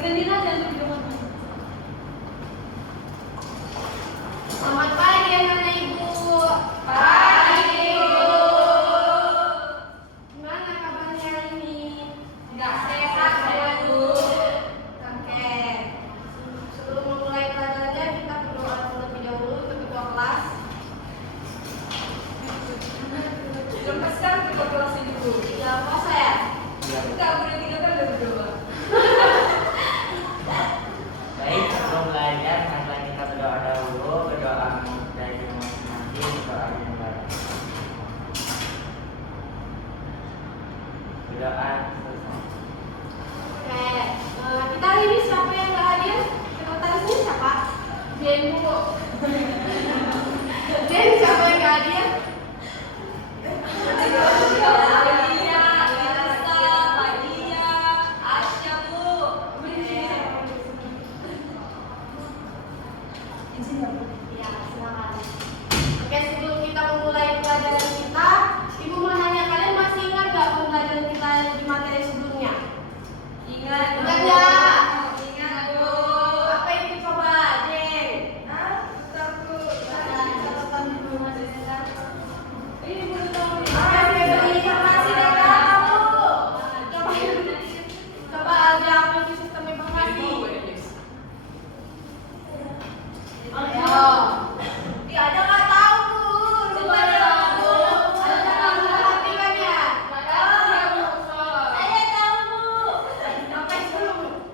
Ganti-gantiin aja untuk video. Selamat pagi anak Ibu. Pagi, Ibu. Gimana kabarnya hari ini? Nggak sehat, Bu. Oke. Sebelum memulai pelajarannya kita berdoa terlebih dahulu untuk ketua kelas. Lepaskan ketua kelas ini, Bu. Ya puasa ya? Enggak, boleh tiga kan udah berdoa. Baik, sebelum belajar, marilah kita berdoa dahulu. Berdoa dari masing-masing, berdoa dimulai. Berdoa selesai. Oke. Kita hari ini siapa yang nggak hadir? Sekretarisnya siapa? Biarin, Bu. Jen, siapa yang nggak hadir? Ya, silakan. Oke, sebelum kita memulai pelajaran kita, Ibu mau nanya, kalian masih ingat nggak pembelajaran kita di materi sebelumnya? Ingat, Ingat nggak? Ingat, Bu. Apa itu coba, Jen? Bentar, Bu. Catatan dulu, Mas Jen. Ini Bu tahu nih. Oke, beri informasi dari kamu. Coba ada apa itu sistem informasi? Ayo. Dia aja nggak tahu, Bu. Coba ya, Bu. Ada yang memperhatikan ya? Saya tahu, Bu. Apa itu dulu?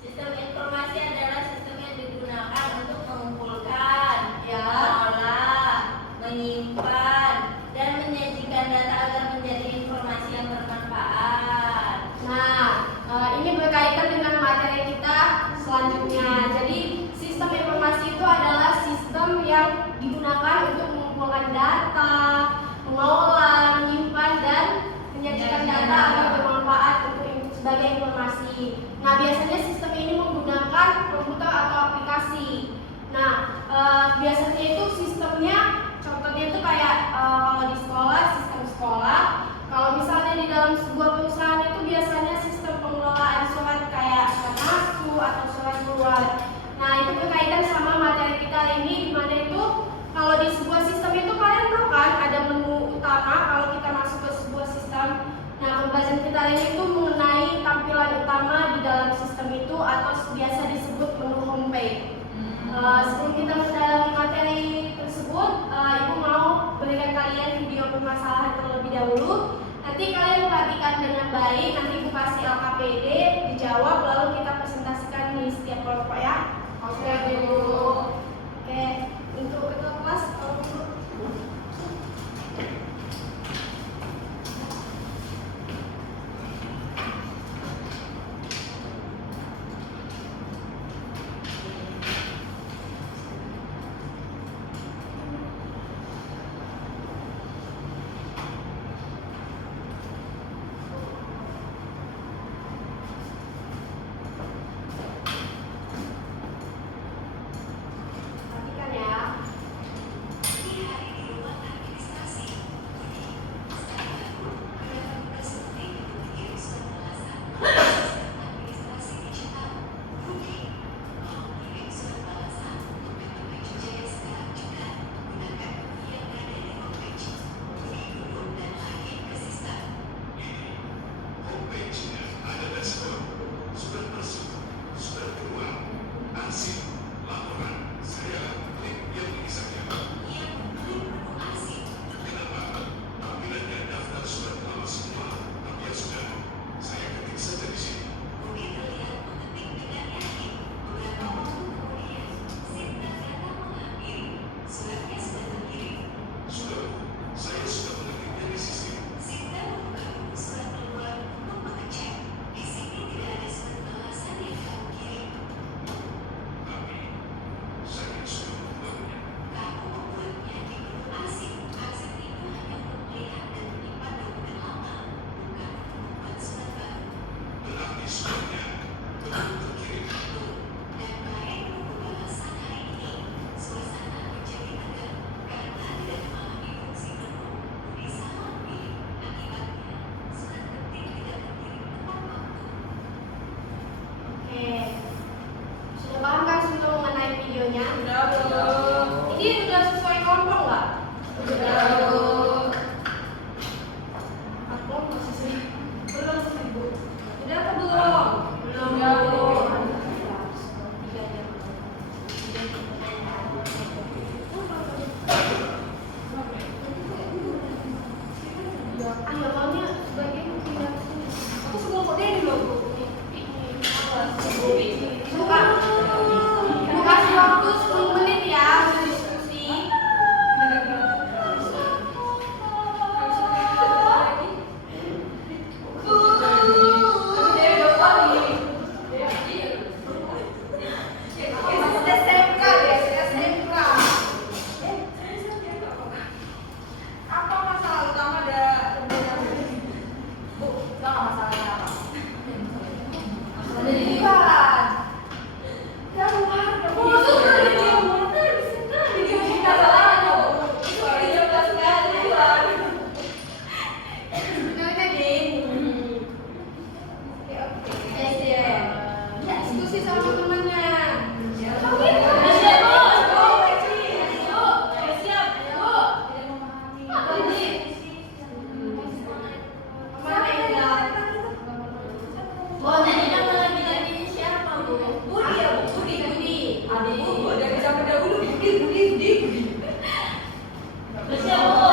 Sistem informasi adalah sistem yang digunakan untuk mengumpulkan, mengolah, menyimpan, dan menyajikan data agar menjadi informasi yang bermanfaat. Nah, ini berkaitan dengan materi kita selanjutnya. Jadi, sistem informasi itu adalah sistem yang digunakan untuk mengumpulkan data, mengolah, menyimpan, dan menyajikan data agar bermanfaat untuk sebagai informasi. Nah, biasanya sistem ini menggunakan komputer atau aplikasi. Nah, biasanya itu sistemnya, contohnya itu kayak kalau di sekolah, sistem sekolah. Kalau misalnya di dalam sebuah perusahaan itu biasanya sistem pengelolaan surat kayak surat masuk atau surat keluar. Nah, itu berkaitan sama materi kita ini, di mana itu kalau di sebuah sistem itu kalian tahu kan ada menu utama kalau kita masuk ke sebuah sistem. Nah, pembahasan kita ini itu mengenai tampilan utama di dalam sistem itu atau biasa disebut menu homepage. Sebelum kita mendalami materi tersebut, Ibu mau berikan kalian video permasalahan terlebih dahulu. Nanti kalian perhatikan dengan baik, nanti Ibu kasih LKPD, dijawab, lalu kita presentasikan di setiap kelompok ya. Oke, Bu. Oke, untuk ketua kelas, tolong dulu. Iya, maunya sebagian tidak. Aku semua kode ini loh, Bu. Buka. Bu kasih waktu 10 menit ya untuk diskusi. Apa masalah utama Bu? Enggak masalahnya apa? Pendidikan. Yang luar biasa. Masalahnya Bu. Itu dia kelas sekali. Diskusi sama temannya. Oh, tadi nama lagi siapa, Bu? Budi ya Bu, Budi. Adi. Bu, dari zaman dahulu Budi. Siapa?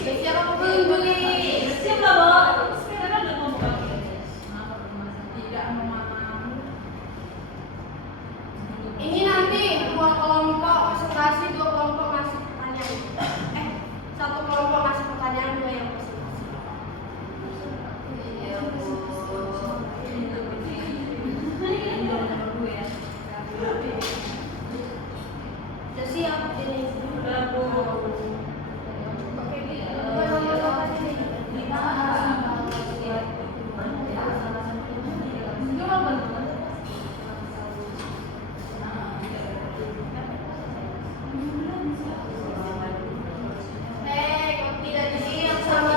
Siapa belum beli? Siapa, Bu? Tidak memahami. Ini nanti 2 kelompok presentasi, 2 kelompok ngasih pertanyaan. 1 kelompok ngasih pertanyaan, 2 yang presentasi. Iya, Bu. Sudah siap ini. Udah, Bu. Oke, buat nomor berapa ini? Kok tidak disiap sama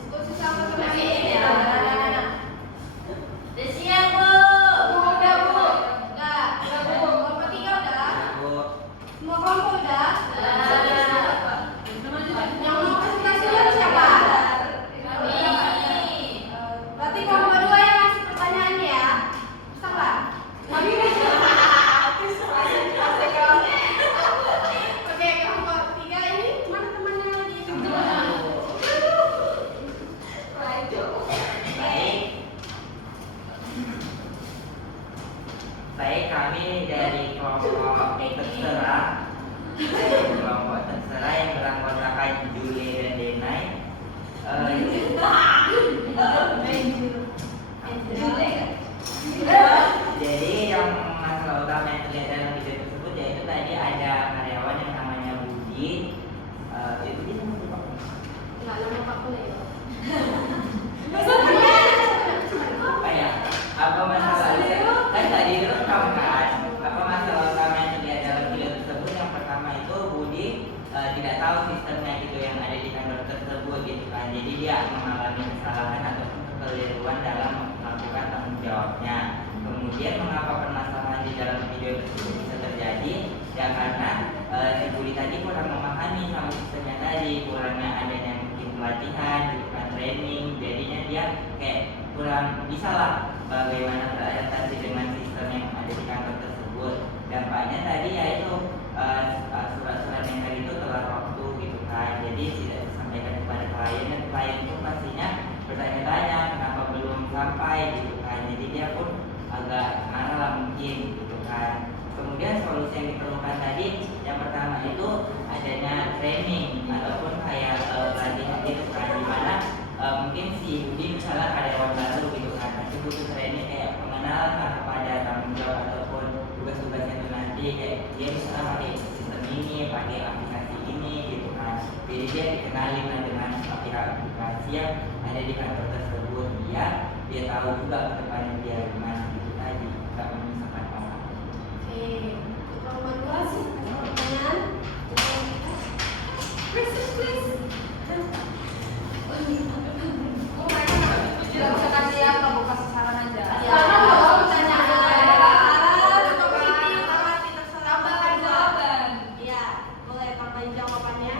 diskusi sama teman-teman. Udah siap, Bu. Udah, Bu. Udah, Bu. Kelompok 3 udah? Bu, Semua kelompok udah? Yang mau presentasi dulu siapa? Kami. Berarti kelompok 2 yang ngasih pertanyaan ya? Bisa nggak? Oke, kelompok 3 ini mana temannya lagi? baik kami dari kelompok terserah yang beranggotakan Juli dan Denai. Jadi yang masalah utama yang terlihat dalam video tersebut yaitu tadi ada karyawan yang namanya Budi. Itu dia nama Pak. Nggak, nama Pak Pula ya. Apa ya? Apa masalah kan tadi itu kamu kan? Apa masalah utama yang terlihat dalam video tersebut? Yang pertama itu Budi tidak tahu sistemnya gitu yang ada di kantor tersebut gitu kan. Jadi dia mengalami kesalahan ataupun kekeliruan dalam melakukan tanggung jawabnya. Kemudian mengapa permasalahan di dalam video tersebut bisa terjadi? Ya karena si Budi tadi kurang memahami sama sistemnya tadi, kurangnya adanya mungkin pelatihan, bukan training, jadinya dia kayak kurang bisa lah bagaimana beradaptasi dengan sistem yang ada di kantor tersebut. Dampaknya tadi yaitu surat-surat yang tadi itu telah waktu gitu kan, jadi tidak disampaikan kepada klien dan klien itu pastinya bertanya-tanya kenapa belum sampai gitu kan, jadi dia pun agak marah lah mungkin gitu kan. Kemudian solusi yang diperlukan tadi yang pertama itu adanya training ataupun kayak pelatihan gitu kan, dimana mungkin si Budi misalnya karyawan baru gitu kan, nanti butuh training kayak pengenalan lah kepada tanggung jawab ataupun tugas-tugasnya itu nanti kayak dia misalnya pakai sistem ini, pakai aplikasi ini gitu kan, jadi dia dikenalin lah dengan aplikasi yang ada di kantor tersebut, dia tahu juga ke depannya dia gimana gitu tadi, nggak menyusahkan orang. Oke, kelompok 2 sih pertanyaan. Please. Tidak usah kasih apa, Bu, kasih saran aja. Ya, kalau pertanyaan atau kritik, amati terserah. Tambahkan jawaban. Iya, boleh tambahin jawabannya.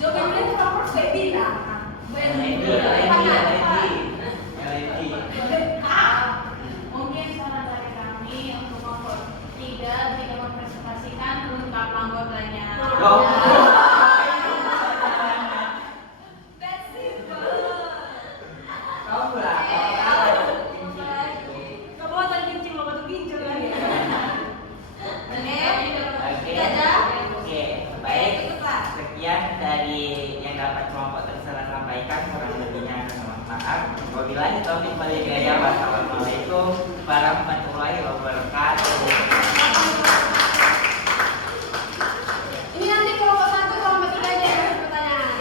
Jawab yang benar proper baby lah. LED. Mungkin saran dari kami Ini nanti kelompok 1, kelompok 3 aja yang kasih pertanyaan.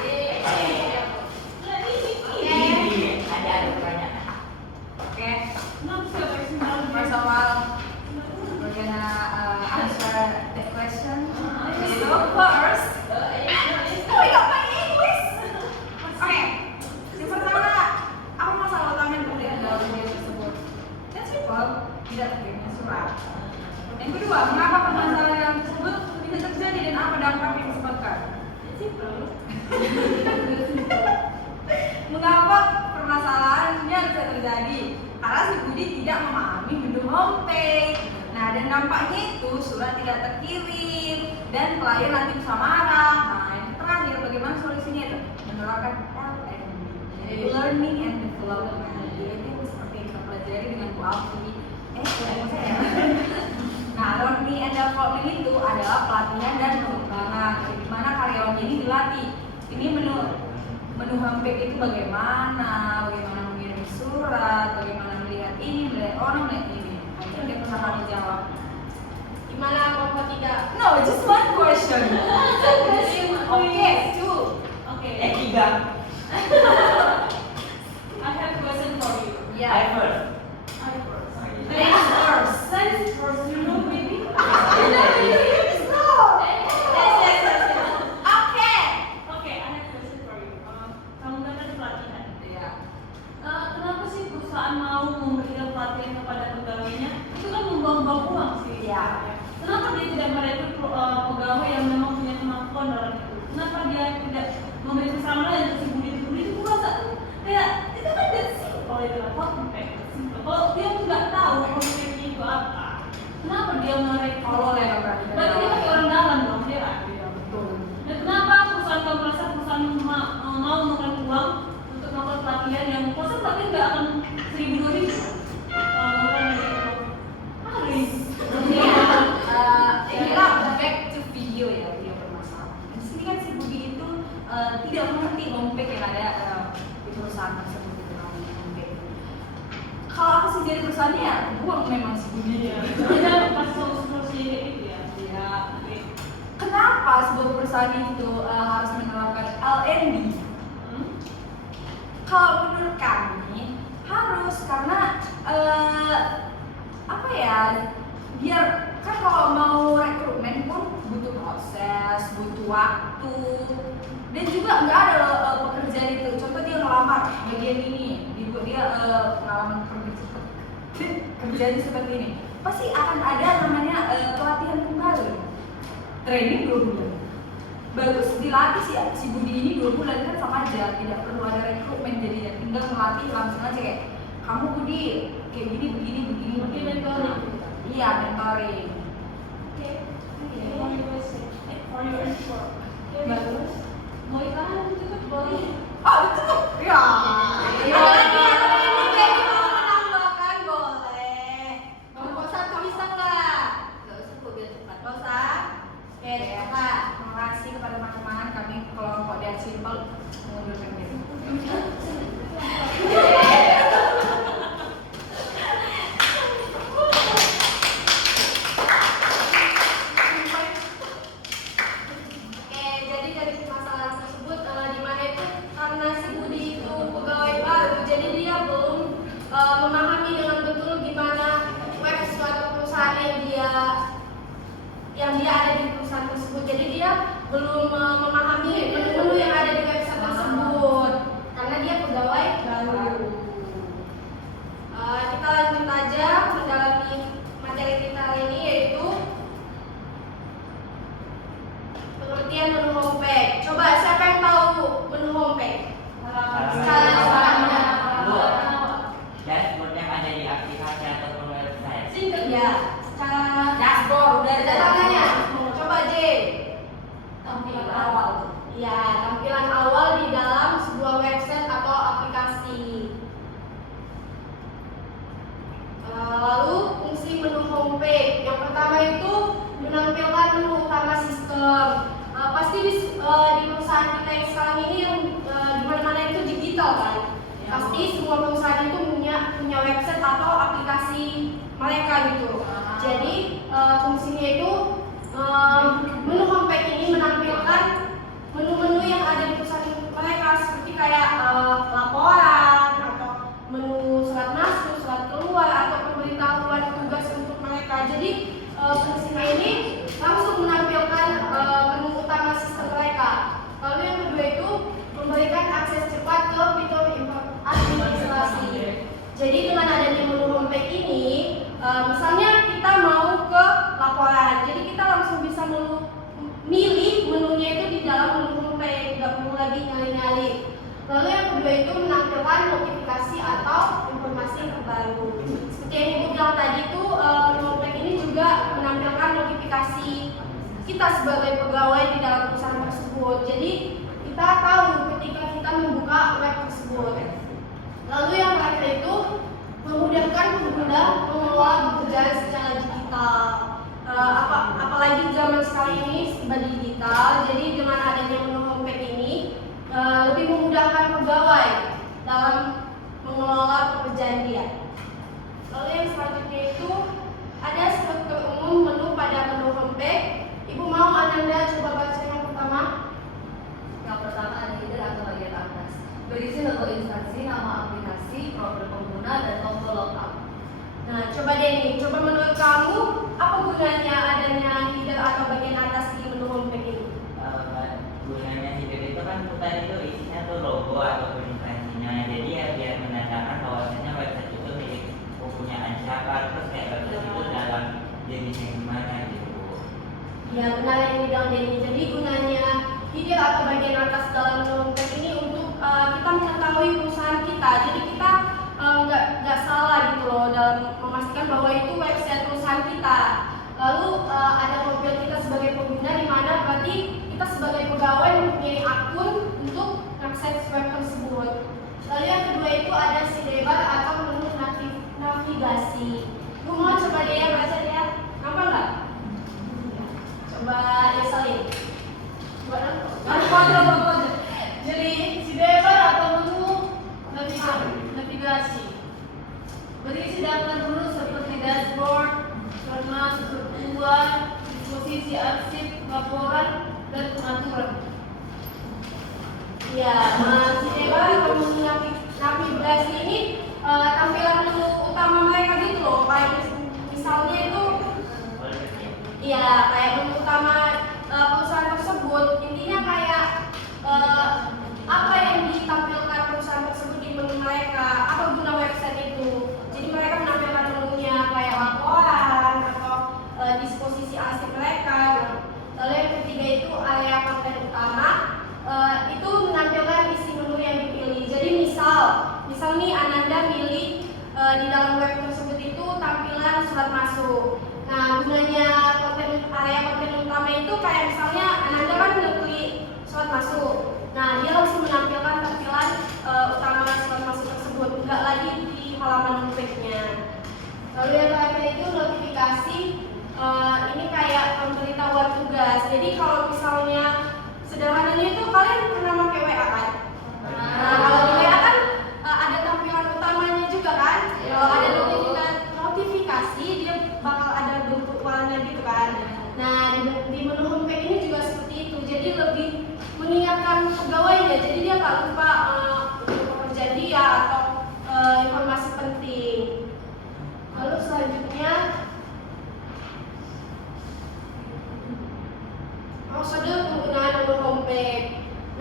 Ini ada pertanyaan. Okay. First of all, we're gonna answer the question. So first, oh, we got my English. Okay. Yang pertama, apa masalah utama yang terjadi dalam video tersebut? That's simple, tidak terkirimnya surat. Yang kedua, mengapa permasalahan tersebut bisa terjadi dan apa dampak yang disebabkan? Simple. Mengapa permasalahannya bisa terjadi? Karena si Budi tidak memahami menu homepage. Nah, dan dampaknya itu surat tidak terkirim dan klien nanti bisa marah. Nah, yang terakhir, bagaimana solusinya itu? Menerapkan L&D, learning and development. Jadi itu seperti yang kita pelajari dengan Bu Alfi. Saya. Nah, learning and development itu adalah pelatihan dan pengembangan. Di mana karyawannya ini dilatih. Ini menu homepage itu bagaimana mengirim surat, bagaimana melihat ini, melihat orang, melihat ini. Nah, itu dia pertama dijawab. Gimana kelompok 3? No, just one question. Okay, two. Tiga. I have question for you. Yeah. I first. Ladies first. Ladies first, you know maybe? Yes. Okay. Okay, I have question for you. Kamu kan ada pelatihan. Yeah. Kenapa sih perusahaan mau memberikan pelatihan kepada pegawainya? Itu kan membuang-buang uang sih. Iya. Kenapa dia tidak merekrut pegawai yang memang punya kemampuan dalam itu? Kenapa dia tidak memberi kesalahan yang si Budi itu merasa kayak itu kan that's simple itu lah, homepage simple. Kalau dia nggak tahu homepage itu apa, kenapa dia merekrut? Tolol ya, berarti. Berarti dia pakai orang dalam dong dia. Iya, betul. Dan kenapa perusahaan kamu merasa perusahaan mau mengeluarkan uang untuk melakukan pelatihan yang masa pelatihan nggak akan 1.000-2.000 Haris. Inilah back to video ya, video bermasalah. Di sini kan si Budi itu tidak mengerti homepage yang ada di perusahaan tersebut itu namanya homepage. Kalau aku sih jadi perusahaannya ya, buang memang si Budi. Ada pas solusi kayak gitu ya. Iya. Oke. Kenapa sebuah perusahaan itu harus menerapkan L&D? Kalau menurut kami harus karena apa ya? Biar kan kalau mau rekrutmen pun butuh proses, butuh waktu, dan juga nggak ada pekerjaan itu. Contoh dia ngelamar bagian ini, dibuat dia pengalaman kerjaan seperti ini, pasti akan ada namanya pelatihan kembali, training 2 bulan. Bagus dilatih si Budi ini 2 bulan kan sama aja, tidak perlu ada rekrutmen jadinya, tinggal melatih langsung aja kayak kamu Budi kayak gini begini. Oke, mentoring. Iya, mentoring. For your info. Bagus. Mau ikan tutup boleh. Oh, betul. Ya. Ada lagi ini kayak gitu mau menambahkan boleh. Kelompok 1 bisa nggak? Nggak usah, gue biar cepat. Nggak usah. Oke, Kak. Terima kasih kepada teman-teman kami kelompok dan simpel mengundurkan diri. Oke, jadi dari masalah tersebut di mana itu karena si Budi itu pegawai baru, jadi dia belum memahami dengan betul gimana web suatu perusahaan yang dia ada di perusahaan tersebut. Jadi dia belum memahami menu-menu yang ada di website tersebut karena dia pegawai baru. Kita lanjut aja mendalami materi kita hari ini yaitu pengertian menu homepage. Coba siapa yang tahu menu homepage? Sekarang Dashboard yang ada di aplikasi ataupun website. singkat ya. Secara Dashboard udah ada tangannya. Coba J. tampilan awal. Ya, tampilan awal di dalam sebuah website atau aplikasi. Lalu fungsi menu homepage. Yang pertama itu menampilkan menu utama sistem. Pasti di perusahaan kita yang sekarang ini yang di mana-mana itu digital kan. Ya. Pasti semua perusahaan itu punya website atau aplikasi mereka gitu. Jadi fungsinya itu menu homepage ini menampilkan menu-menu yang ada di perusahaan mereka seperti kayak laporan atau menu surat masuk, surat keluar atau pemberitahuan tugas untuk mereka. Jadi fungsinya ini langsung menampilkan menu utama sistem mereka. Lalu yang kedua itu memberikan akses cepat ke fitur administrasi. Jadi dengan adanya menu homepage ini, misalnya kita mau ke laporan, jadi kita langsung bisa milih menunya itu di dalam menu homepage, nggak perlu lagi nyali-nyali. Lalu yang kedua itu menampilkan notifikasi atau informasi yang terbaru. Seperti yang Ibu bilang tadi itu, menu homepage ini juga menampilkan notifikasi kita sebagai pegawai di dalam perusahaan tersebut. Jadi kita tahu ketika kita membuka web tersebut. Lalu yang terakhir itu memudahkan pengguna mengelola pekerjaan secara digital. Apalagi zaman sekarang ini serba digital, jadi dengan adanya menu homepage ini lebih memudahkan pegawai dalam mengelola pekerjaan dia. Lalu yang selanjutnya itu ada struktur umum menu pada menu homepage. Ibu mau Ananda coba baca yang pertama? Yang pertama ada header atau bagian atas, berisi logo instansi, nama aplikasi, profil pengguna, dan tombol logout. Nah, coba Denny, coba menurut kamu apa gunanya adanya header atau bagian atas di menu homepage ini? Gunanya header itu kan tadi itu isinya tuh logo ataupun instansinya. Jadi ya biar menandakan bahwasanya website itu milik kepunyaan siapa, terus kayak website itu dalam jenisnya gimana gitu. Ya benar yang dibilang Denny. Jadi gunanya header atau bagian atas dalam menu homepage ini untuk kita mengetahui perusahaan kita. Jadi kita nggak salah gitu loh dalam memastikan bahwa itu website perusahaan kita. Lalu ada profil kita sebagai pengguna di mana berarti kita sebagai pegawai mempunyai akun untuk akses web tersebut. Lalu yang kedua itu ada sidebar atau menu navigasi. Gue mau coba dia baca dia, nampak nggak? Coba ya salin. Jadi sidebar atau menu navigasi berisi daftar menu seperti dashboard, surat masuk, surat keluar, disposisi arsip, laporan, dan pengaturan. Ya, sidebar atau menu navigasi ini tampilan menu utama mereka gitu loh. Kayak misalnya itu, ya kayak menu utama perusahaan tersebut. Intinya kayak apa yang ditampilkan perusahaan tersebut di menu mereka, apa guna website itu. Jadi mereka menampilkan menunya kayak laporan atau disposisi arsip mereka. Lalu yang ketiga itu area konten utama, itu menampilkan isi menu yang dipilih. Jadi misal nih Ananda milih di dalam web tersebut itu tampilan surat masuk. Nah gunanya area konten utama itu kayak misalnya Ananda kan ngeklik surat masuk. Nah, dia langsung menampilkan tampilan utama surat masuk tersebut, enggak lagi di halaman homepage-nya. Lalu yang terakhir itu notifikasi, ini kayak pemberitahuan tugas. Jadi kalau misalnya sederhananya itu kalian pernah pakai WA kan? Nah, kalau di WA kan ada tampilan utamanya juga kan? Kalau ada notifikasi, dia bakal ada bentuk warna gitu kan? Nah, di menu homepage ini juga seperti itu. Jadi lebih mengingatkan pegawainya, jadi dia nggak lupa untuk pekerjaan dia atau informasi penting. Lalu selanjutnya prosedur penggunaan menu homepage.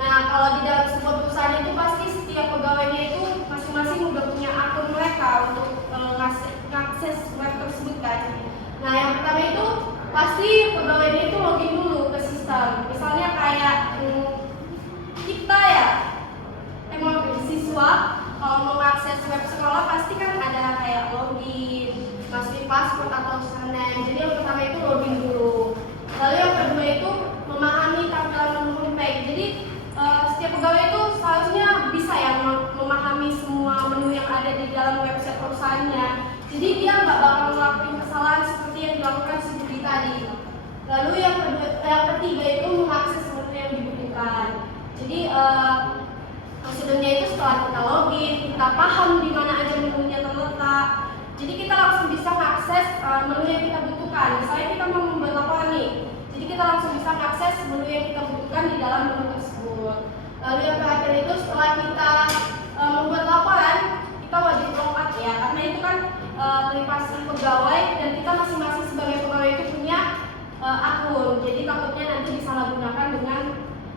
Nah kalau di dalam sebuah perusahaan itu pasti setiap pegawainya itu masing-masing udah punya akun mereka untuk mengakses web tersebut kan. Nah yang pertama itu pasti pegawainya itu login dulu ke sistem. Misalnya kayak kita ya, siswa kalau mau mengakses web sekolah pasti kan ada kayak login, masukin password atau username. Jadi yang pertama itu login dulu. Lalu yang kedua itu memahami tampilan menu homepage. Jadi setiap pegawai itu seharusnya bisa ya memahami semua menu yang ada di dalam website perusahaannya. Jadi dia nggak bakal ngelakuin kesalahan seperti yang dilakukan si Budi tadi. Lalu yang ketiga itu mengakses menu yang dibutuhkan. Jadi prosedurnya itu setelah kita login, kita paham di mana aja menunya terletak, Jadi kita langsung bisa mengakses menu yang kita butuhkan. Misalnya kita mau membuat laporan nih, jadi kita langsung bisa mengakses menu yang kita butuhkan di dalam menu tersebut. Lalu yang terakhir itu setelah kita membuat laporan, kita wajib login ya, karena itu kan privasi pegawai dan kita masing-masing sebagai pegawai itu punya akun. Jadi takutnya nanti disalahgunakan dengan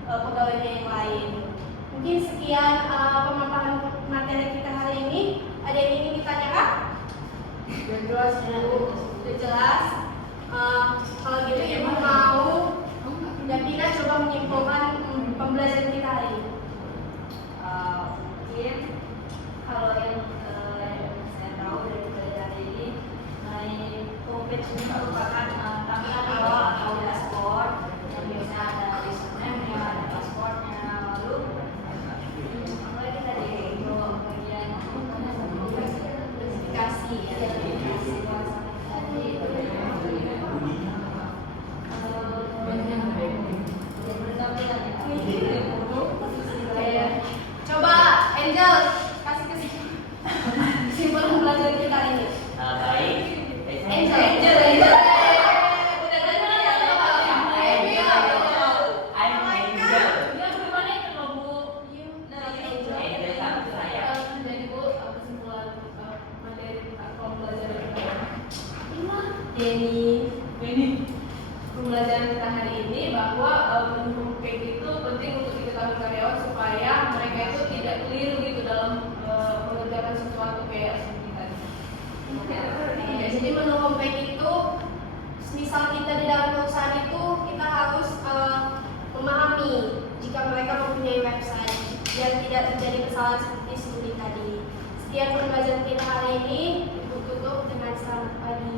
pegawainya yang lain. Mungkin sekian pemaparan materi kita hari ini. Ada yang ingin ditanyakan? Sudah jelas, Bu. Sudah jelas. Kalau gitu Ibu mau dan Dina coba menyimpulkan pembelajaran kita hari ini. Mungkin kalau yang saya tahu dari pelajaran ini mengenai homepage ini merupakan tampilan awal atau dashboard yang biasanya ada username-nya, ada passwordnya, lalu apa lagi tadi itu bagian spesifikasi ya, spesifikasi tadi itu Coba Angel kasih kesimpulan pembelajaran kita hari ini. Baik. Angel. udah dengar ya I'm Angel. Dia bagaimana itu loh, Bu? Angel sama saya. jadi Bu kesimpulan materi pembelajaran kita Ini. Pembelajaran kita hari ini bahwa menu homepage itu penting untuk diketahui karyawan supaya mereka itu tidak keliru gitu dalam mengerjakan sesuatu kayak seperti tadi. Ya, jadi menu homepage itu, misal kita di dalam perusahaan itu kita harus memahami jika mereka mempunyai website yang tidak terjadi kesalahan seperti studi tadi. Sekian pembelajaran kita hari ini. Ibu tutup dengan selamat pagi.